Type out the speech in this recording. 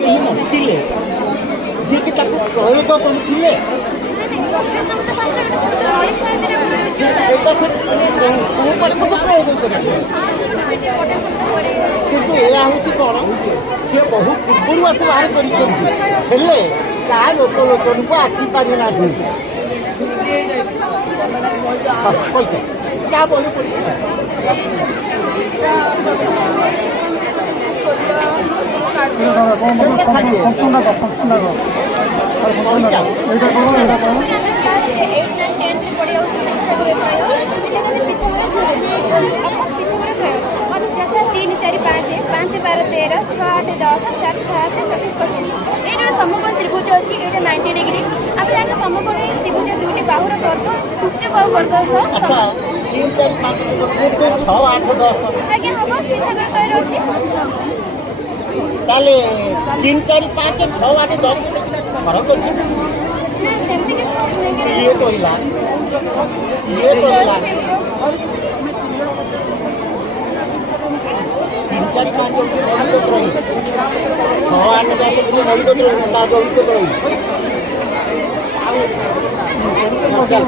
कहीं नथिले जी कि ताको प्रयोग करुथिले किंतु यह हूँ कौन सी बहु पूर्व आपको बाहर कर लोकलोचन को आसी पारि ना क्या बही पड़ी तीन चार पाँच पाँच बार 13 6 8 10 4 7 24 25 ये समकोण त्रिभुज अच्छी ये 90 डिग्री आप जान समकोण त्रिभुज दुईटी बाहुर वर्ग तृतीय बाहु वर्ग अच्छा 3 4 5 6 8 10 आज्ञा हम पिथागोरस तैयार अच्छी ताले 3 4 5 6 8 10 फरक अच्छी ये कहला तीन चार पाँच मौलिक रही 6 8 10 मौलिक रही चल